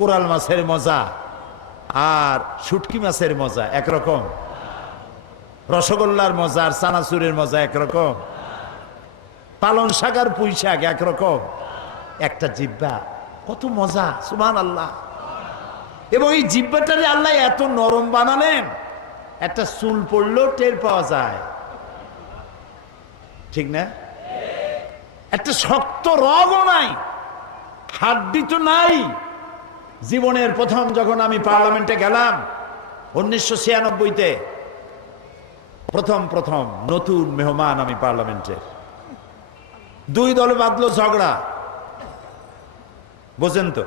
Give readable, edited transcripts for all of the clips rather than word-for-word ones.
Coral মাছের মজা আর শুটকি মাছের মজা একরকম, রসগোল্লার মজা আর চানাচুরের মজা একরকম, পালং শাক আর পুঁই শাক একরকম। একটা জিহ্বা, কত মজা, সুবহানাল্লাহ। এবং এই জিহ্বাটারে আল্লাহ এত নরম বানালেন, একটা চুল পড়লেও টের পাওয়া যায়, ঠিক না? একটা শক্ত রগও নাই, হাড্ডি তো নাই। জীবনের প্রথম যখন আমি পার্লামেন্টে গেলাম 1996-তে, প্রথম নতুন মেহমান আমি পার্লামেন্টের, দুই দলে বাঁধলো ঝগড়া, বোঝেন তো?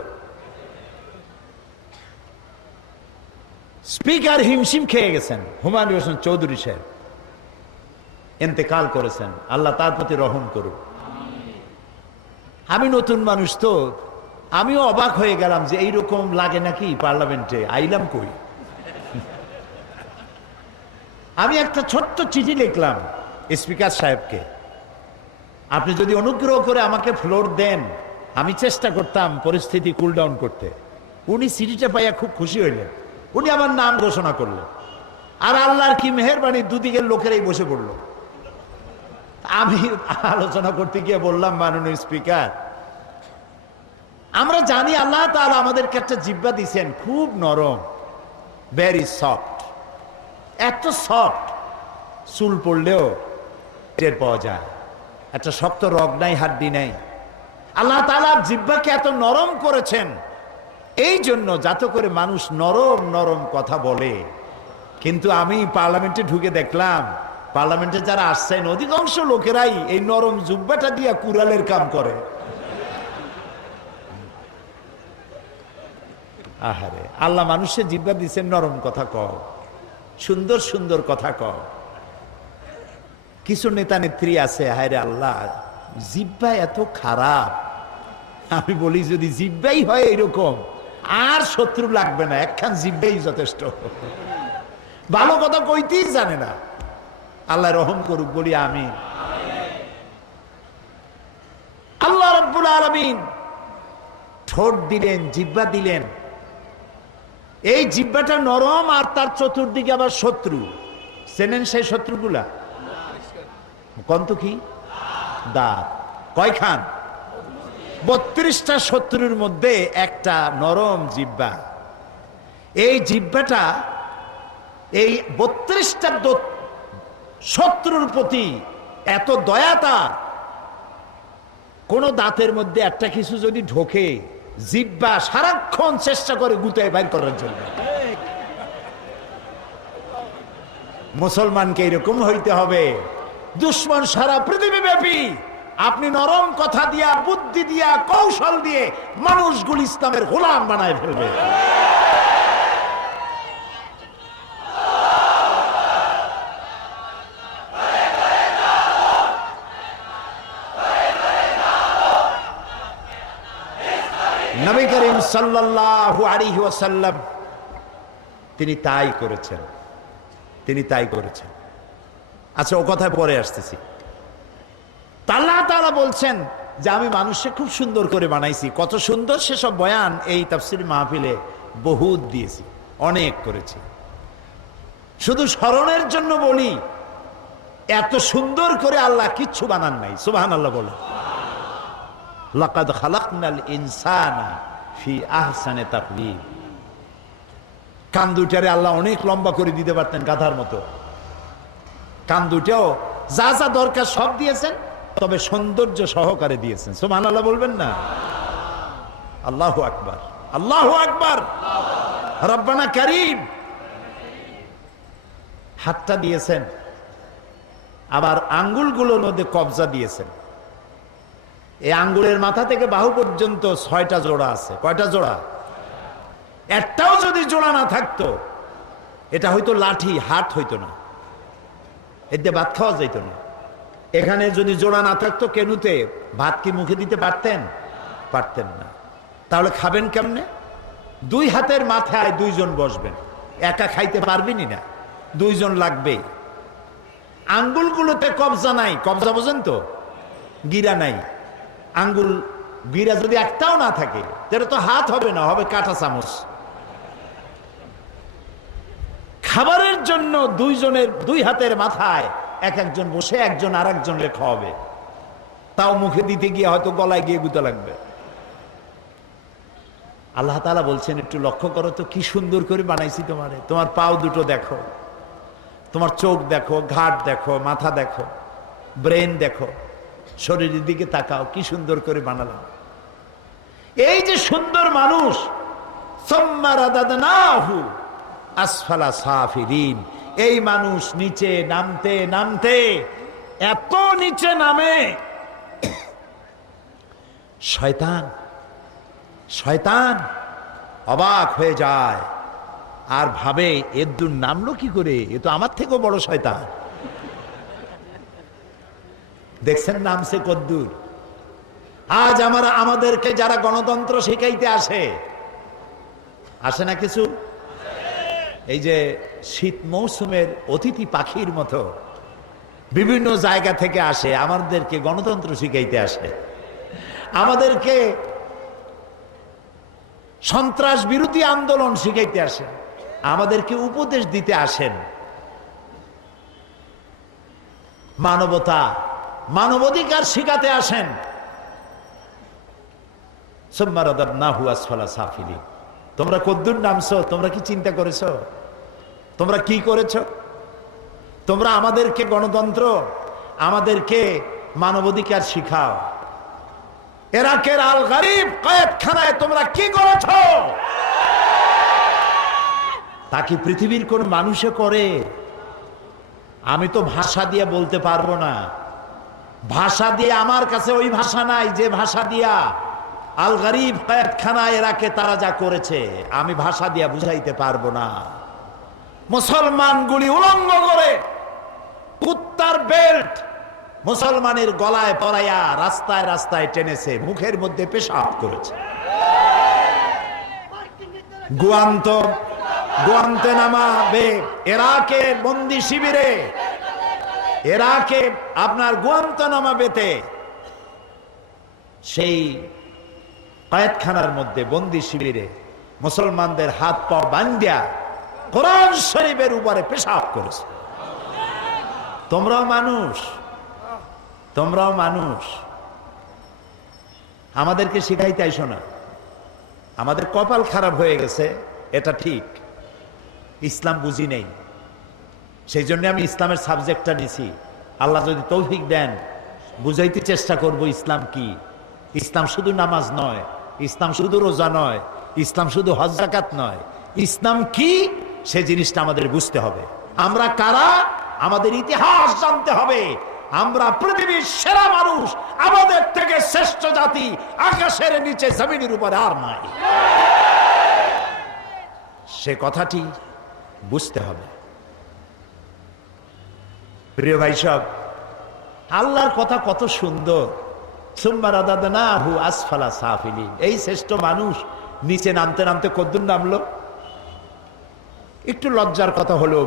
স্পিকার হিমশিম খেয়ে গেছেন, হুমায়ুন হোসেন চৌধুরী সাহেব ইন্তেকাল করেছেন, আল্লাহ তার প্রতি রহম করুক। আমি নতুন মানুষ তো, আমিও অবাক হয়ে গেলাম যে এইরকম লাগে নাকি পার্লামেন্টে, আইলাম কই। আমি একটা ছোট্ট চিঠি লিখলাম স্পিকার সাহেবকে, আপনি যদি অনুগ্রহ করে আমাকে ফ্লোর দেন, আমি চেষ্টা করতাম পরিস্থিতি কুল ডাউন করতে। উনি চিঠিটা পাইয়া খুব খুশি হইলেন, উনি আমার নাম ঘোষণা করলেন, আর আল্লাহর কি মেহেরবানি, দুদিকের লোকেরাই বসে পড়ল। আমি আলোচনা করতে গিয়ে বললাম, মাননীয় স্পিকার, আমরা জানি আল্লাহ তাআলা আমাদেরকে একটা জিহ্বা দিয়েছেন, খুব নরম, ভেরি সফট, এত সফট, চুল পড়লেও টের পাওয়া যায়, একটা শক্ত রগ নাই, হাড্ডি নাই। আল্লাহ তাআলা জিহ্বাকে এত নরম করেছেন এই জন্য, যাতে করে মানুষ নরম নরম কথা বলে। কিন্তু আমি পার্লামেন্টে ঢুকে দেখলাম, পার্লামেন্টে যারা আসছেন অধিকাংশ লোকেরাই এই নরম জিহ্বাটা দিয়ে কুড়ালের কাম করে। আহারে, আল্লাহ মানুষের জিহ্বা দিচ্ছেন, নরম কথা কও, সুন্দর সুন্দর কথা কও। কিছু নেতা নেত্রী আছে, হায়রে আল্লাহ, জিহ্বা এত খারাপ। আমি বলি, যদি জিহ্বাই হয় এরকম, আর শত্রু লাগবে না, একখান জিহ্বাই যথেষ্ট। ভালো কথা কইতেই জানে না, আল্লাহ রহম করুক, বলি আমিন। আল্লাহ রাব্বুল আলামিন ঠোঁট দিলেন, জিহ্বা দিলেন, এই জিহ্বাটা নরম, আর তার চতুর্দিকে আবার শত্রু। চেনেন সেই শত্রুগুলা? কন্ত কি? দাঁত। কয়খান? 32টা শত্রুর মধ্যে একটা নরম জিহ্বা। এই জিহ্বাটা এই 32টা শত্রুর প্রতি এত দয়া তার, কোন দাঁতের মধ্যে একটা কিছু যদি ঢোকে, জিহ্বা সারাক্ষণ চেষ্টা করে গুতায় বাইর করার জন্য। মুসলমানকে এরকম হইতে হবে। দুশ্মন সারা পৃথিবী ব্যাপী আপনি নরম কথা দিয়া, বুদ্ধি দিয়া, কৌশল দিয়ে মানুষগুলো ইসলামের গোলাম বানায় ফেলবে। নবী করিম সাল্লাল্লাহু আলাইহি ওয়াসাল্লাম তিনি তাই করেছেন, তিনি তাই করেছেন। আচ্ছা, ও কথায় পরে আসতেছি। আল্লাহ তাআলা বলছেন যে আমি মানুষকে খুব সুন্দর করে বানাইছি। কত সুন্দর সেসব বয়ান এই তাফসীর মাহফিলে বহুত দিয়েছি, অনেক করেছি। শুধু স্মরণের জন্য বলি, এত সুন্দর করে আল্লাহ কিচ্ছু বানান নাই। সুবহানাল্লাহ বলে, লাকাদ খালাকনাল ইনসানা ফি আহসানি তাকওয়িম। কান দুটারে আল্লাহ অনেক লম্বা করে দিতে পারতেন, গাধার মতো। কান দুটাও যা যা দরকার সব দিয়েছেন, তবে সৌন্দর্য সহকারে দিয়েছেন। সুবহানাল্লাহ বলবেন না? আল্লাহু আকবার, আল্লাহু আকবার, রব্বানা কারীম। হাতটা দিয়েছেন, আবার আঙ্গুলগুলোর মধ্যে কবজা দিয়েছেন। এই আঙ্গুলের মাথা থেকে বাহু পর্যন্ত 6টা জোড়া আছে। কয়টা জোড়া? একটাও যদি জোড়া না থাকতো, এটা হয়তো লাঠি, হাত হইতো না, এতে ভাত খাওয়া যাইতো না। এখানে যদি জোড়া না থাকতো, কেনুতে ভাত কি মুখে দিতে পারতেন? পারতেন না। তাহলে খাবেন কেমনে? 2 হাতের মাথায় 2 জন বসবেন, একা খাইতে পারবেনই না, 2 জন লাগবেই। আঙ্গুলগুলোতে কবজা নাই, কবজা বোঝেন তো? গিরা নাই, আঙ্গুল গিরা যদি একটাও না থাকে তাহলে তো হাত হবে না, হবে কাঁটা চামচ। খাবারের জন্য দুইজনের দুই হাতের মাথায় এক একজন বসে একজন আর একজনের খাওয়াবে, তাও মুখে দিতে গিয়ে হয়তো গলায় গিয়ে গুঁতো লাগবে। আল্লাহ তাআলা বলছেন একটু লক্ষ্য করো তো, কি সুন্দর করে বানাইছি তোমারে। তোমার পাও দুটো দেখো, তোমার চোখ দেখো, ঘাট দেখো, মাথা দেখো, ব্রেন দেখো, শরীরের দিকে তাকাও, কি সুন্দর করে বানালাম। এই যে সুন্দর মানুষ, সুম্মা রাদাদনাহু আসফালা সাফিলিন, এই মানুষ নিচে নামতে নামতে এত নিচে নামে, শয়তান শয়তান অবাক হয়ে যায় আর ভাবে এর দূর নামলো কি করে, এ তো আমার থেকেও বড় শয়তান। দেখছেন নামছে কদ্দুর। আজ আমাদেরকে যারা গণতন্ত্র শিখাইতে আসে না কিছু, এই যে শীত মৌসুমের অতিথি পাখির মতো বিভিন্ন জায়গা থেকে আসে, আমাদেরকে গণতন্ত্র শিখাইতে আসে, আমাদেরকে সন্ত্রাস বিরোধী আন্দোলন শিখাইতে আসেন, আমাদেরকে উপদেশ দিতে আসেন, মানবতা মানবাধিকার শিখাতে আসেন। সুম্মা রাদাদনাহু আসফালা সাফিলিন। তোমরা কদ্দুর নামছো, তোমরা কি চিন্তা করেছো? তোমরা কি করেছো? তোমরা আমাদেরকে গণতন্ত্র, আমাদেরকে মানবাধিকার শিখাও। ইরাকের আল গরিব কয়েদখানায় তোমরা কি করেছো? তা কি পৃথিবীর কোন মানুষে করে? আমি তো ভাষা দিয়ে বলতে পারবো না, ভাষা দিয়ে আমার কাছে ওই ভাষা নাই যে ভাষা দিয়া আল গরিব কয়েদখানায় ইরাকে তারা যা করেছে, আমি ভাষা দিয়া বুঝাইতে পারবো না। মুসলমানগুলি উলঙ্গ করে কুত্তার বেল্ট মুসলমানের গলায় পরাইয়া রাস্তায় রাস্তায় টেনেছে, মুখের মধ্যে পেশাব করেছে। গুয়ান্তানামো বে, ইরাকের বন্দি শিবিরে, ইরাকে আপনার গুয়ান্তানামো বেতে, সেই কয়েদখানার মধ্যে বন্দি শিবিরে মুসলমানদের হাত পা বান্ধিয়া কোরআন শরীফের উপরে পেশাব করেছে। তোমরাও মানুষ, তোমরাও মানুষ। আমাদেরকে শিখাইতে আইসো না। আমাদের কপাল খারাপ হয়ে গেছে, এটা ঠিক, ইসলাম বুঝি নেই, সেই জন্য আমি ইসলামের সাবজেক্টটা নিছি। আল্লাহ যদি তৌফিক দেন বুঝাইতে চেষ্টা করব ইসলাম কি। ইসলাম শুধু নামাজ নয়, ইসলাম শুধু রোজা নয়, ইসলাম শুধু হজ যাকাত নয়। ইসলাম কি সে জিনিসটা আমাদের বুঝতে হবে। আমরা কারা, আমাদের ইতিহাস জানতে হবে। আমরা পৃথিবীর সেরা মানুষ, আমাদের থেকে শ্রেষ্ঠ জাতি আকাশের নিচে জমিনের উপরে আর নাই, সে কথাটি বুঝতে হবে। প্রিয় ভাই সব, আল্লাহর কথা কত সুন্দর। সুম্মা রাদাদনাহু আসফালা সাফিলিন, এই শ্রেষ্ঠ মানুষ নিচে নামতে নামতে কদ্দুর নামলো। একটু লজ্জার কথা হলেও